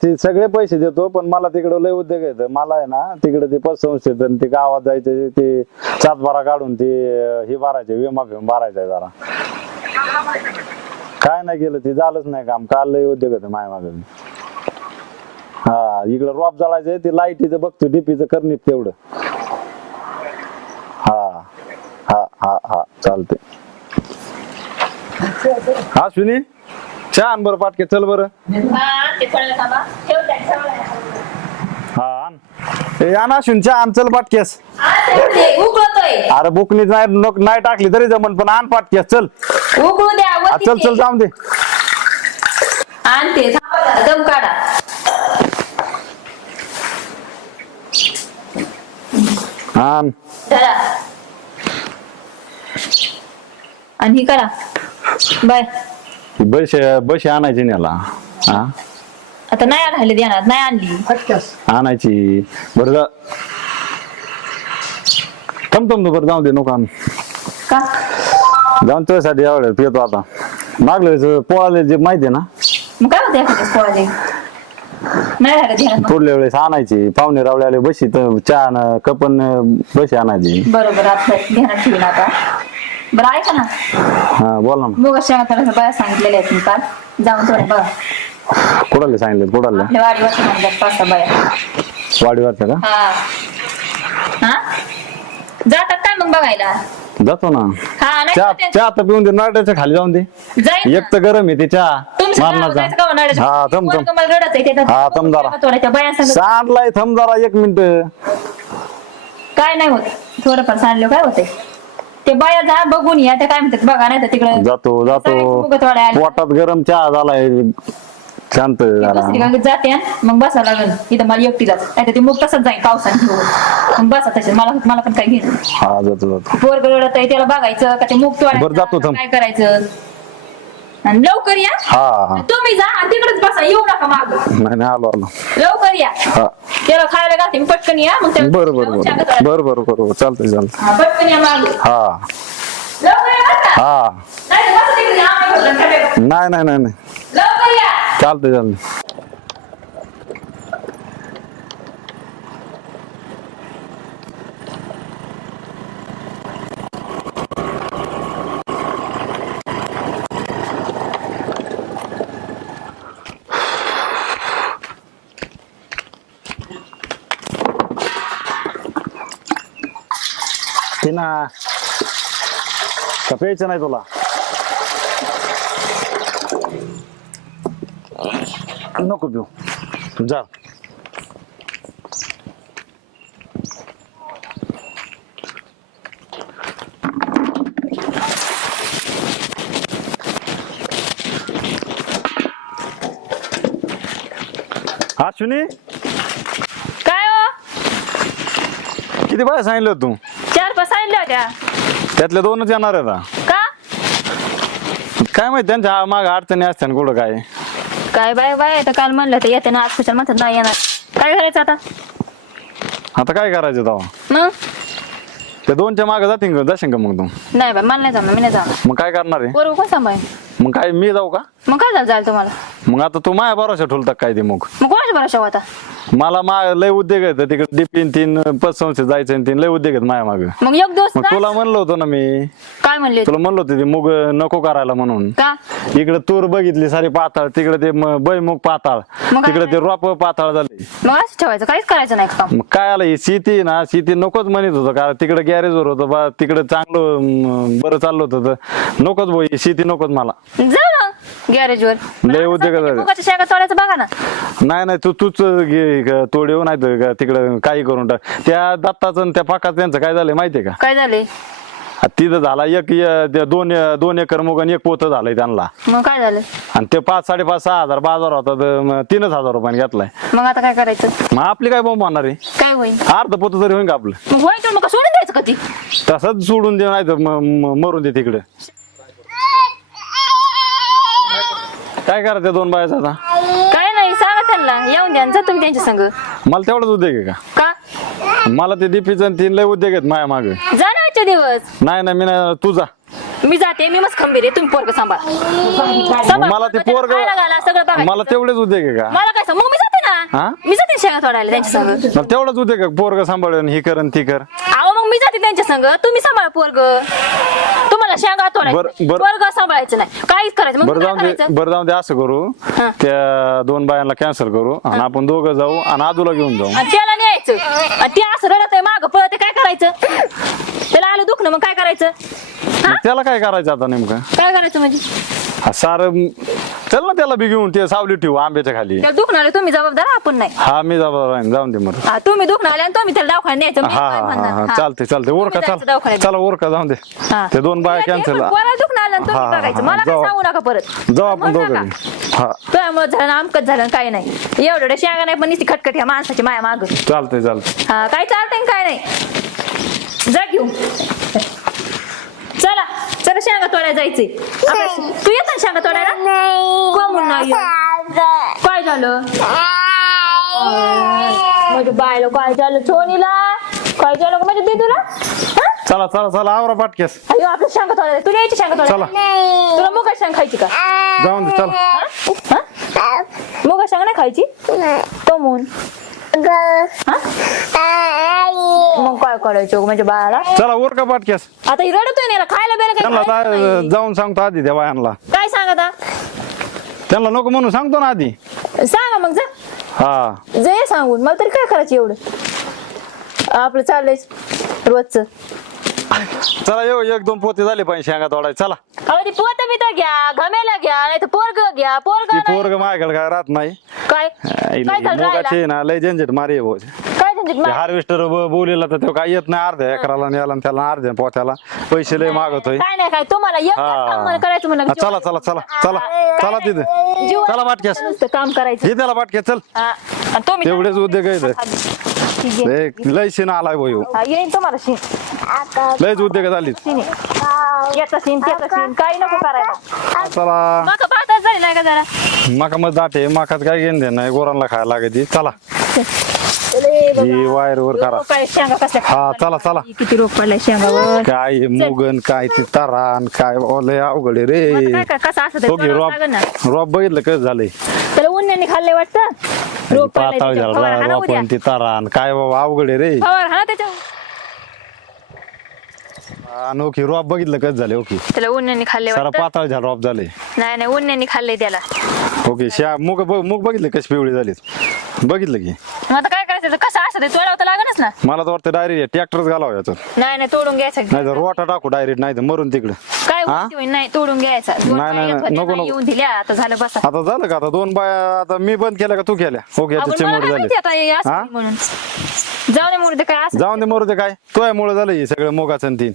ते सगळे पैसे देतो पण मला तिकडं लय उद्योग आहेत. मला आहे ना तिकडे ते पतसंस्थेत आणि ते गावात जायचे ते सातबारा काढून ते हे भरायचे विमा घेऊन भरायचा जरा. काय नाही केलं ते झालंच नाही काम. काल लय उद्योग होते माया मागे. हा इकडं रॉप जळायचं ते लाईटीचं बघतो डीपीचं करणीत तेवढं. हा हा हा हा चालते हा सुनी. चहा बरं पाटके चल बरं. हा. ते पडलं का बा ठेवताय सगळं हा आण ए आण अश्विन चहा आण चल पाटकेस उकळतोय अरे बुकनी नाही नक- नाही टाकली तरी जमन पण आण पाटकेस चल. उकळू द्या हा, वरती चल चल ते. जाऊन दे. आणते थांबा जरा, दम काढा आण. धरा आणि ही करा. बाय. बसे बसे आणायची नेला हा? आता नाही राहिले ध्यानात नाही आणली. फटक्यास आणायची. बरं जा. थांब थांब बरं जाऊ दे नको आण. का? जाऊन तुझ्यासाठी एवढं पितो आता. मागलं पोळाले जे माहिती आहे ना? मग काय होते एखाद्याच पोळाले? नाही राहिलं ध्यानात मग. पुढल्या वेळेस आणायची. पाहुणे रावळे आले बशी तर चहा न कपन बशी आणायची. बरोबर आता ध्यानात ठेवीन आता. बरं ऐका ना. हा बोल ना. मग अशा बाया सांगितलेल्या आहेत मी काल जाऊन थोडे बघा. कुडाले सांगितले कुडाले आपल्या वाडीवर सांगितलं पाच सहा बाया. वाडीवरच्या का? हा. हा? जातात काय मग बघायला? जातो ना. हा नाही चहा तर ते- चहा तर पिऊन दे नाट्याच्या खाली जाऊन दे. जाईल एक तर गरम आहे ते चहा. तुमचं गाव जायचं का हो मारण्याचा नारळाच्या? हा थम थम तुम्हाला तर- हा, थम जरा. थोड्याच्या बायांसंग सांडलाय थम जरा एक मिनिट. काय नाही होत. थोडंफार सांडलं काय होतंय? ते बाया जा बघून या. त्या काय म्हणतात बघा नाही तर तिकडे जातो जातो. पोटात गरम चहा झालाय. शांत जरा दुसरी जाते मग बसा लागल इथं मला एकटीलाच नाही तर ते मग तसंच जाईल पावसाने घेऊन मग बसा तसे मला मला पण काय घेणं हा जातो जातो पोरग रडत आहे त्याला बघायचं का ते मुख बरं, जातो तोडायचं थांब. काय करायचं आणि लवकर या हा हा तुम्ही जा आणि तिकडेच बसा येऊ नका माग नाही नाही आलो आलो लवकर या हा त्याला खायला घालते मी पटकन या मग त्याला- बरं बरं बरं बरं चालतंय चालतंय हा, पटकन या माग हा लवकर या बरं का? हा नाही तर बसा तिकडे, आम्हाला? नाही नाही नाही नाही लवकर या चालतंय चालतंय ते ना का प्यायचं नाही तुला नको पिऊ. जा. अश्विनी काय हो? किती बाय सांगितलं तू? चार पाच सांगितल्या होत्या. त्यातल्या दोनच येणार आहेत आता. का? काय माहिती त्यांच्या माग अडचणी असत्या ना कुठं काय. काय बाय बाय तर काल म्हणलं तर येते ना आज कुशल म्हणतात नाही येणार. काय करायचं आता? आता काय करायचं तेव्हा? मग? त्या दोनच्या मागे जातील का जाशील का मग तू? नाही बाय मला नाही जमणार मी नाही जाणार. मग काय करणार आहे? बरोबर कोण सांभाळ मग काय मी जाऊ का? मग काय झालं जायला तुम्हाला? मग आता तू माझ्या भरोसा ठेवलं काय ते मग? मग कोणाच्या भरोशा होता मला मा लय उद्योग आहेत तिकडे. डिपीन तीन पतसंस्थेत जायचं आणि तीन लय उद्योग आहेत माझ्या माग. मग एक दिवस मग जा. तुला म्हणलं होतं ना मी. काय म्हणले? तुला म्हणलं होतं ते मुग नको करायला म्हणून. का? इकडे तूर बघितली सारी पाताळ तिकडे ते म- बैमुग पाताळ. मग काय तिकडे ते रोप पाताळ झाले. मग असं ठेवायचं काहीच करायचं नाही काम? मग काय आलं ही शेती ना शेती नकोच म्हणत होतं. कारण तिकडे गॅरेजवर होतं बा तिकडे चांगलं बरं चाललं होतं. तर नकोच भाऊ ही शेती नकोच मला. ना. गॅरेजवर. लय उद्योग झाले. मुगाच्या शेंगा तोडायचं बघा ना. नाही नाही तू तूच घे ग, तोडेव नाही तिकडं काही करून टाक. त्या दत्ताचं आणि त्या पाकाचं त्यांचं काय झालंय माहितीये का? काय झाले तिथं झाला एक य- दोन दोन एकर मुग आणि एक पोतं झालंय त्यांना. मग काय झालं? आणि ते पाच साडेपाच सहा हजार बाजार होता तर मग तीनच हजार रुपयाने घेतलाय. मग आता काय करायचं? मग आपली काय बोंब होणार आहे? काय होईल? अर्ध पोतं तरी होईन का आपलं? मग होईल तर मग सोडून द्यायचं का ती? तसंच सोडून दे नाही तर मरून दे तिकडे. काय करायचं दोन बायाचं आता? काय नाही सांगा त्यांना. येऊन द्या आणि जा तुम्ही त्यांच्या संग. मला तेवढाच उद्योग आहे का? का? मला ते डीपीचं आणि तीन लय उद्योग आहेत माया माग. जा ना आजच्या दिवस. नाही नाही मी नाही तुझा मी जाते मी मस्त खंबीर आहे. तुम्ही पोरग सांभाळा. सांभाळा. मला ते त्याला पोरग खायला घाला, सगळं बघायचं. मला तेवढेच उद्योग आहे का? मला काय सांग? मग मी जाते हा? मी जाते शेंगा तोडायला त्यांच्या संग. तेवढंच का? पोरग सांभाळून ही कर आणि ती कर. अहो मग मी जाते त्यांच्या संग. तुम्ही सांभाळा पोरग. तुम्हाला शेंगा बरं, तोडायचं. बरं. पोरग सांभाळायचं नाही. काहीच करायचं मग बरं काय जाऊन दे करायचं? बरं जाऊन दे असं करू. हा. त्या दोन बायांना कॅन्सल करू. आणि आपण दोघं जाऊ आणि आदूला घेऊन जाऊ. आणि त्याला आणि ते असं रडत आहे माग पळत काय करायचं त्याला आलं दुखणं मग काय करायचं मग त्याला काय करायचं आता नेमकं काय करायचं म्हणजे हा, सारं चल ना त्याला बी घेऊन ते सावली ठेवू आंब्याच्या खाली त्याला दुखणं आलं तुम्ही जबाबदार आपण नाही हा मी जबाबदार आहे जाऊन दे मग हा, तुम्ही दुखणं आले आणि तुम्ही त्याला दवाखान्यात न्यायचं मी हा काय हा म्हणणार? हा हा. चालते चालते ओरका चल दवाखान्यात. चला ओरका जाऊन दे हा. ते दोन बाया तुम्ही कॅन्सल ते आणि तुम्ही हा, हा, बघायचं हा, मला काय जाऊ. सांगू नका परत जाऊ आपण म्हणू दोघं नका. बी. हा त्यामुळे झालं आमकच झालं आणि काय नाही एवढं शेंगा नाही पण नुसती खटखट माणसाची माया माग चालतंय चालतंय हा काय चालतंय काय नाही? जा घेऊ. चला चला शेंगा तोडायला जायचंय. तू येत ना शेंगा तोडायला. कोण नाही येत? काय झालं? म्हणजे बायला काय झालं? सोनीला? काय झालं? माझ्या दिदूला? हा? चला चला चला आवरा पाटकेस. अयो आपलं शेंगा तोडायला. तुला यायची शेंगा तोडायला? चला. तुला मुगा शेंग खायची का? जाऊन दे चला. हा? मुगा शेंग नाही खायची? तो मून हा? मग काय करायचं? म्हणजे बाळाला? चला ओरका पाटकेस आता ही रडतोय ना याला खायला बियला त्यांना काही खायचं ता- नाही. जाऊन सांगतो आधी त्या बायांना. काय सांगता त्यांना नको म्हणून सांगतो ना आधी. सांगा मग जा. हा. जे सांगून. मला तरी काय करायचं एवढं? आपलं चाललंय रोजच. चला येऊ एक दोन पोते झाले पाहिजे शेंगा तोडाय चला. अहो ती पोत बित घ्या घमेला घ्या नाही तर पोरग घ्या. पोरग ती पोरग माझ्याकडे काय राहत नाही. काय? काय झालं राहिला? मुगाचे ना लय झंझट मारी आहे भाऊ काय झंझट मार- हार्वेस्टर बोललेला तर तो काय येत नाही अर्ध्या एकराला आणि याला आणि त्याला अर्ध्या पोत्याला. पैसे लय मागतोय. काय नाही काय तुम्हाला एक काम मला करायचं म्हणलं चला चला चला चला चला तिथे. जीवाला चला पाटक्यास नुसतं काम करायचं. हे त्याला पाटक्यास चल. हा. आणि तुम्ही तेवढेच उद्योग आहेत. लय- लय शिन आलाय भाऊ हा, येईन तुम्हाला शिन. लयच उद्योग झाली शिन. याचा शिन त्याचा शिन. काही नको करायला. चला. मग पाहताच झाली नाही का जरा? माका मग दाटे माकात काय घेऊन दे नाही. गोरांना खायला लागायची चला. ही वायर वर करा. रोग काय शेंगा कसल्या हा चला चला. किती रोग पडलाय शेंगावर? काय हे मुगन काय ते तरान काय लय अवघड आहे रे. काय कसं असं की रॉब लागेल ना. रॉब बघितलं कसं झालंय. उन्हाने खाल्लंय वाटतं? रोग पडलाय पाताळ त्याच्यावर. फवारा झाला हाणा रॉब उद्या. पण ती तरान. काय बाबा अवघड आहे रे. फवारा हाणा त्याच्यावर. अनोखी रॉब बघितलं कसं झाले ओके. त्याला उन्हाने खाल्ले सारा वाटतं. पाताळ झाला रॉब झाले नाही नाही उन्हाने खाल्लंय त्याला. ओके शा मुग ब- मुग बघितलं कशी पिवळी झाली बघितलं की? मग आता काय कसं असं ते तोडावं तर लागणच ना मला तर वाटतं डायरेक्ट ट्रॅक्टरच घालावं याच्यात नाही नाही तोडून घ्यायचं नाही तर रोटा टाकू डायरेक्ट नाही तर मरून तिकडं काय हा? होईल? नाही तोडून घ्यायचा दोन नाही, नाही, बाया नाही, होत्या, नको, नाही नको. येऊन दिल्या आता झालं बसा आता झालं का आता दोन बाया आता मी बंद केल्या का तू केल्या ओके आपण याचे मला चिमूड काय झाले माहिती आता हे असं हा? होईल म्हणून जाऊ दे काय असं जाऊन दे मरू दे काय तो मुळे झालं हे सगळं मुगाचं आणि तीन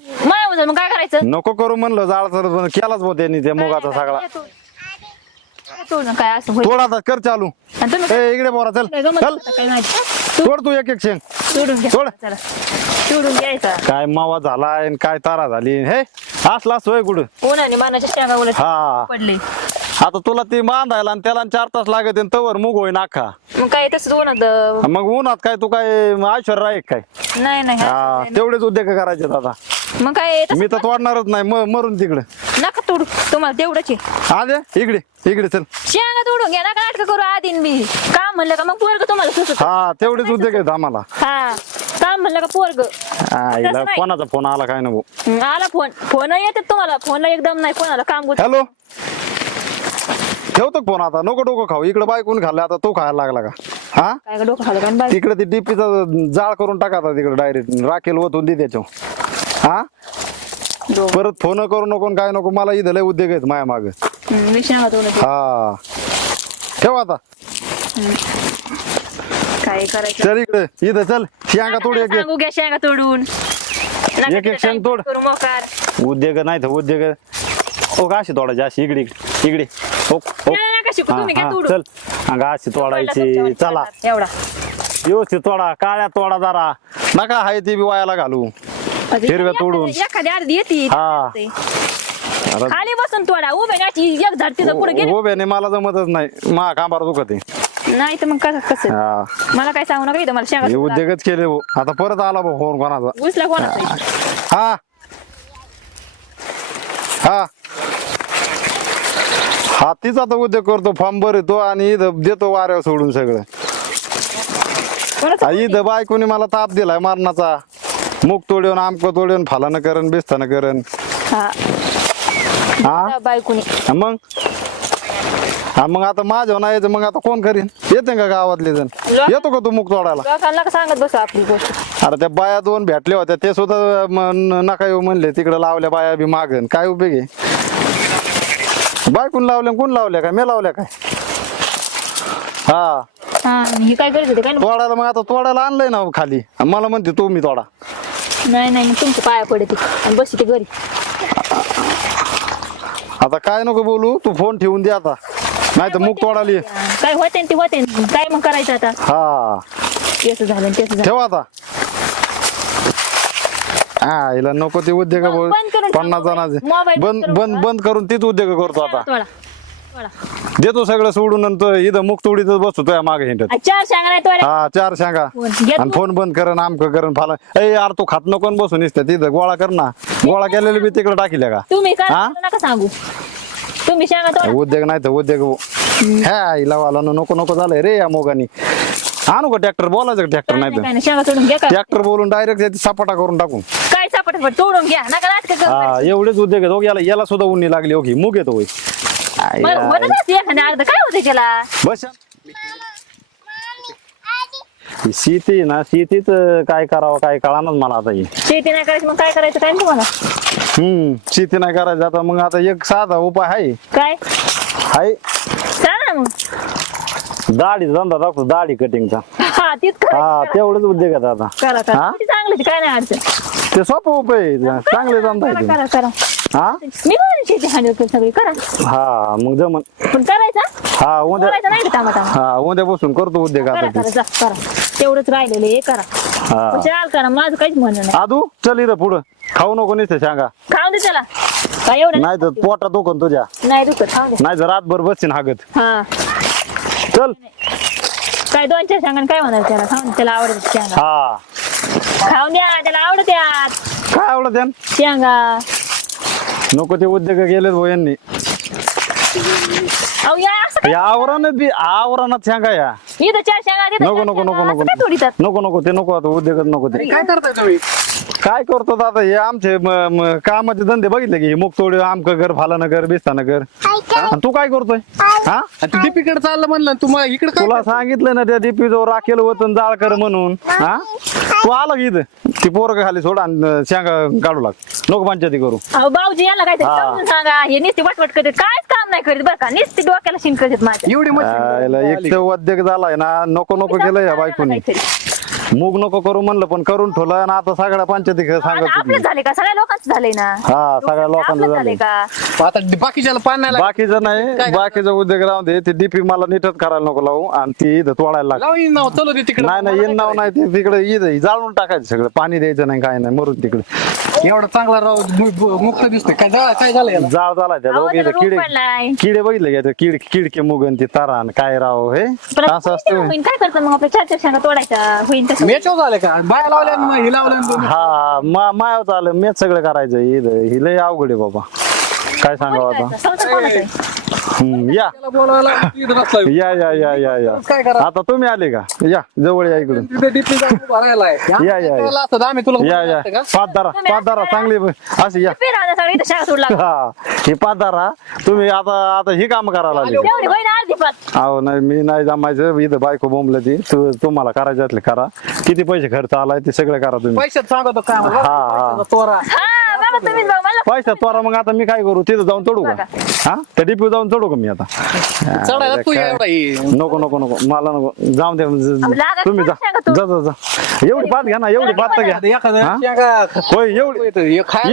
मग काय करायचं नको करू म्हणलं जाळ तर पण केलाच होते त्यांनी त्या मुगाचा सगळा ये तोड. ये तोड ना, काय असं होईल तोड आता कर चालू आणि तुम्ही ए इकडे बोरा चल काय गमत चल होतं काय माहिती तोड तू एक एक शेंग तोडून घ्या. तोड. चला. तोडून घ्यायचा. काय मावा झालाय आणि काय तारा झाली हे असला सोय कुठं? उन्हाने मानाच्या शेंगा उलट हा. पडले. आता तुला ती बांधायला आणि त्याला चार तास लागत आणि तवर मुग होई नाखा मग काय तसंच उन्हात अं, मग उन्हात काय तू काय ऐश्वर राय काय? नाही नाही हा तेवढेच उद्योग करायचे आता. मग काय तसं मी तर तोडणारच नाही म- मरून तिकडे. नका तोडू तुम्हाला तेवढंच आहे. इकडे इकडे चल. शेंगा तोडून घ्या नका नाटक करू आधीन मी काम म्हणलं का मग पोरग तुम्हाला सुचत हा तेवढेच उद्योग आहेत आम्हाला. हा काम म्हणलं का पोरग? आईला नाही. कोणाचा फोन आला काय नको. आला फोन. फोन येतात तुम्हाला. फोन एकदम नाही कोणाला काम गोष्ट हॅलो? ठेवतो फोन आता? नको डोकं खाऊ. इकडे बायकून खाल्लं आता तो खायला लागला का? हा? काय डोकं खालं का बाई तिकडे ती डीपीचा जाळ करून टाका आता तिकडे डायरेक्ट राखेल ओतून दे त्याच्यावर. हा. परत फोन करू नको आणि काय नको मला इथं लय उद्योग आहेत माया माग हम्म, हा. ठेव आता. काय करायचं? चल इकडे इथं चल. शेंगा तोड एक सांगू घ्या शेंगा तोडून. नका एक- एक तिथं शेंग तोड. करू मोकार. उद्योग नाही तर उद्योग. ओ का अशी तोडायची? अशी इकडे इकडे. इकडे. ओ ओ. नाही, नका शिकू हा, तुम्ही घ्या हा, तोडून. चल. अंग अशी तोडायची. चला. एवढा. व्यवस्थित तोडा. काळ्या तोडा जरा. नका हाय ती बी वायाला घालू. हिरव्या तोडून. एखादी अर्धी येते. हा. अरे खाली बसून तोडा. उभे नाही एक झाड तिथं पुढे गेली. मला जमतच नाही. मा कांबार दुखत. आहे. नाही तर मग कसं कसं? हा. मला काय सांगू नका इथं मला हे. उद्योगच केले भाऊ. आता परत आला भाऊ फोन कोणाचा? उचला कोणाचा? हा. हा. हा. तीच आता उद्योग करतो. फॉर्म भरतो आणि इथं देतो वाऱ्यावर सोडून सगळं. कोणाचं आ, इथं बायकोनी मला ताप दिलाय मारणाचा. मुख तोडून आमक तोडून फालानं करण बेस्तानं करण हा. हा? बायकोनी. मग? हा मग आता माझ्या नाही यायचं मग आता कोण करीन? येते का गावातले जण? येतो का तू मुख तोडायला? लोकांना का सांगत बसू आपली गोष्ट? अरे त्या बाया दोन भेटल्या होत्या ते सुद्धा म- न- नका येऊ म्हणले तिकडे लावल्या बाया बी मागन काय उपयोग आहे? बायकून लावल्या कोण लावल्या काय? मी लावल्या काय? हा. हा हे काय करत होते काय तोडायला मग आता तोडायला आणलंय ना खाली. आणि मला म्हणते तू मी तोडा. नाही नाही, मग तुमच्या पाया पडते आणि बसते घरी. आता काय नको बोलू तू फोन ठेवून दे आता. नाही तर मुख तोडाली. काय होते ते होते. काय मग करायचं आता? हा. तेच झालं तेच झालं. ठेव आता. हा हिला नको ते उद्योग बंद- बंद करून ठेव पन्नास मोबाईल. जणांचे. मोबाईल बंद बंद करून बंद बंद करून तीच उद्योग करतो आता. तोडा देतो सगळं सोडून नंतर इथं मुख तोडीतच बसतो तुझ्या मागे हिंडत. आ, चार सांगा नाही हा चार सांगा फोन घे आणि. फोन बंद करण आमक करण फाला ए यार तू खात नको न बसून इसते तिथं गोळा कर ना. गोळा केलेले बी तिकडे टाकिल्या का? तुम्ही हा? करा नका सांगू. तुम्ही सांगा उद्योग नाही तर उद्योग ह्या हिला वाला नको नको झालंय रे या मोगानी. आणू का ट्रॅक्टर? बोलायचं ट्रॅक्टर काय नाही नाही तर काय नाही. सांगा सोडून घ्या का? ट्रॅक्टर बोलून डायरेक्ट सपाटा करून टाकू. काय सापट सापट तोडून घ्या. नका नाटक करू हा एवढेच उद्योग आहेत हो, याला याला सुद्धा उन्नी लागली ओके मुग येतो होय. एखाद्या काय होते त्याला बस. ही शेती ना शेतीत काय करावं काय कळानच मला आता ही. शेती नाही करायची मग काय करायचं काय तुम्हाला हम्म शेती नाही करायचं आता मग आता एक साधा उपाय आहे. काय? हाय. सांगा ना मग. दाढी धंदा टाकतो दाढी कटिंगचा हा तीच करा हा तेवढंच उद्योग आहेत आता. करा करा? किती चांगलं ते, काय नाही अडचण. ते सोपं उपाय आहे. चांगले धंदा करा आहे ते. करा करा. हा? मी पण शेती हँडल सगळी करा. हा मग जमन पण करायचा हा उद्या बोलायचं नाही का टामा टामा हा उद्यापासून करतो उद्योग करा आता करा ते. जा करा. तेवढंच राहिलेलं हे करा. हा. चाल करा माझं काहीच म्हणणं नाही. आदू चल इथं पुढं. खाऊ नको नसते सांगा. खाऊन दे त्याला काय एवढं नाही तर पोटा दुखन तुझ्या. नाही दुखत खाऊ दे. नाही तर रातभर बसशील हागत. हा. चल. काय दोन चार सांगा काय म्हणाल त्याला? खाऊन त्याला आवडत शेंगा हा. खाऊन द्या त्याला आवडत्यात काय आवडत शेंगा. नको ते उद्योग गेलेत भाऊ यांनी. अहो या असं काय? या आवरानात बी आवरानात सांगा या. इथं चार शेंगा तिथं नको चार नको शेंगा, नको असं नको काय नको नको ते नको आता उद्योगच नको ते. काय करताय तुम्ही? काय करतो आता हे आमचे म- म- कामाचे धंदे बघितले की मुख तोड आमक कर फालानं कर बिस्तानं कर आणि तू काय करतोय? हा? तू डीपीकडे चाललं म्हणलं तुम्हाला इकडे काय तुला सांगितलं ना त्या डीपी जो राखेल वतन जाळ कर म्हणून हा? तू आला की इथं? ती पोरग खाली सोड आणि शेंगा काढू लाग. नको पंचायती करू. अहो भाऊजी याला काय हा. समजून सांगा. हे नुसते वटवट करतात. कायच काम नाही करीत बरं का? नुसते डोक्याला शिंक करतात माझ्या. एवढी आयला एक मशीन तर उद्योग झालाय ना नको नको केलं या बायकोनी. काहीतरी. मूग नको करू म्हणलं पण करून ठेवलं आणि आता सगळ्या पंचायती आता सांगत आपलेच होती. झाले का? सगळ्या लोकांचं झालंय ना? हा सगळ्या झालंय झालंय का? आता बाकीच्याला पान नाही लागत. बाकीचं नाही बाकीचं उद्योग राहून दे ते डीपी मला नीटच करायला नको लावू आणि ती इथं तोडायला लाग लाव येईन नाव चलो दे तिकडे. नाही नाही येण नाव नाही ते तिकडे इथं जाळून टाकायचं सगळं. पाणी द्यायचं नाही काय नाही मरून तिकडे. एवढा चांगला राव मु- मुक्त दिसतोय. काय झालं काय झालं याला? जाळ झाला त्या अहो, दोघे त्याला रोग किडे पडलाय. किडे बघितले का? ते किड किडके मुगन ते तारा आणि काय राव हे? पण असं असतं. होईन काय करतो मग आपल्या चार चार शेंगा तोडायच्या? होईन तसं. मेचव झाले का? बाया लावल्या मग हे लावलं आणि दोन्ही. हा मा मायाव चाललं. मीच सगळं करायचं. ही लय अवघड आहे बाबा. काय सांगावं आता? समजा कोणाचं आहे? हम्म, या. त्याला बोलवायला इथं बसलाय. या या या या या. काय करा? आता तुम्ही आले का? या जवळ या इकडून. तिथे डीपी जाऊन उभा राहिला आहे. या, या. त्याला असं आम्ही तुला या या. का? पाच दारा पाच दारा चांगली अशी या. सगळं इथं सोडला हा ही पाच दारा तुम्ही आता आता ही काम करायला आले तेवढी होईन अर्धी पाच. अहो नाही मी नाही जमायचं इथं बायको बोंबलं ती. तू तुम्हाला करायचं असले करा. किती पैसे खर्च आलाय ते सगळं करा तुम्ही. पैशात सांगतो काय. हा, हा. पैशाचा तोरा. हा बाबा तुम्हीच भाऊ मला पैसा त्वरा मग आता मी काय करू? तिथं जाऊन चढू का? हा? त्या डिपी जाऊन चढू का मी आता? चढायला तू काय? एवढा ये. नको नको नको. मला नको. जाऊन द्या ज- ज- लागत तुम्ही जा. नाही का तू? जा जा जा. एवढी पात घ्या ना एवढी पात तर घ्या. हा? होय एवढी.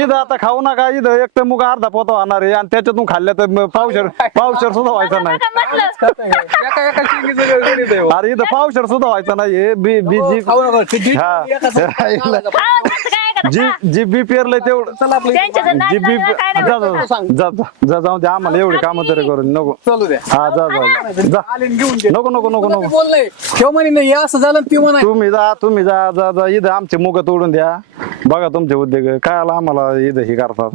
इथं आता खाऊ नका इथं एक तर मुग अर्धा पोता होणार आहे आणि त्याच्यातून खाल्ल्या तर मग पावशर पावशर सुद्धा व्हायचं नाही. काय म्हटलं एका एका शेंगीचं गणित आहे. अरे इथं पावशर सुद्धा व्हायचं नाही हे बी बी जी खाऊ नका. ते डी- हा. एकाचं राहिलं. हा, त्यांचं काय करा? जी जी बी पेरलंय तेवढं. चला आपलं त्यांच्या जी बी जा नाही जा जा जा- जा जाऊन दे आम्हाला एवढी कामं तरी करून नको. चालू द्या. हा जा जा जा. आले आणि घेऊन घे. नको नको नको नको बोललंय. ठेव म्हणे नाही हे असं झालं ते म्हणा. तुम्ही जा तुम्ही जा जा जा. इथं आमचे मुग तोडून द्या. बघा तुमचे उद्योग काय आला आम्हाला इथं हे करतात.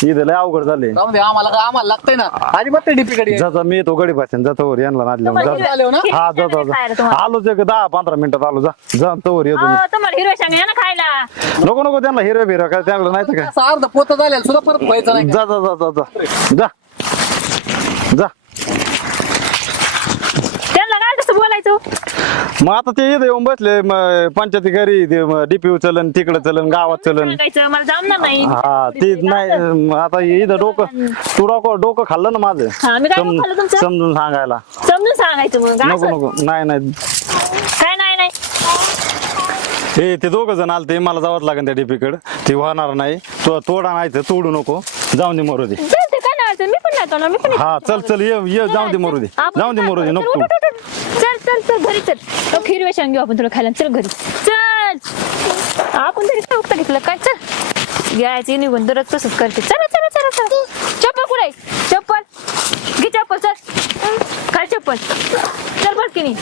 इथं लय अवघड झाले राहून दे आम्हाला का आम्हाला लागतंय ना. अजिबात ते डीपीकडे जाता मी येतो गडी भाषण जातो वर यांना नादल्या आले हो ना? हा जातो जातो ते दहा पंधरा मिनिटात आलो. जा जा तवर येतो मी. अहो, तुम्हाला हिरव्या शेंगा या ना खायला. नको नको त्यांना हिरव्या बिरव्या काय त्यांना नाही तर काय. असं अर्ध पोत झालेलं सुद्धा परत व्हायचं नाही जा जा जा जा जा. जा. जा. त्यांना बोलायचं मग आता ते इथं येऊन बसले म- पंचायती घरी डीपीओ चलन तिकडे चलन गावात चलन. सांगायचं मला जमणार नाही. हा ती नाही म आता इथं डोकं तू डोकं डोकं खाल्लं ना माझं? हा, मी काय सम- खाल्लं तुमचं? समजून सांगायला. समजून सांगायचं मग नको असं. नको नाही नाही. काय नाही नाही. हे ते दोघं जण आलते मला जावंच लागेल त्या डीपीकडे ते होणार नाही. तो तोडा नाही तर तोडू नको. जाऊन दे मरू दे. अडचण. मी पण नाही करणार, मी पण हा चल चल ये ये जाऊन दे मरू दे. आपण जाऊन दे मरू दे चल, नको उठ, तोड. उठ, उठ, उठ. चल चल चल घरी चल. तो हिरव्या शेंग घेऊ आपण तुला खायला. चल घरी. चल. आपण तरी काय उठता घेतलं? काय? चल. यायचे निघून दररोज तसंच करते. चला चला चला चला. चप्पल कुठे आहे? चप्पल. घे चप्पल चल. काय चप्पल? चल बस की नाही.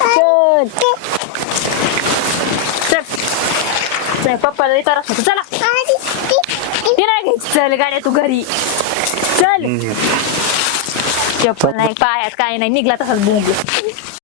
चल. चल. चल पप्पाला होतं. चला. चल गाड्या तू घरी. चल. चप्पल नाही पायात काय नाही निघला तसाच बोंबल.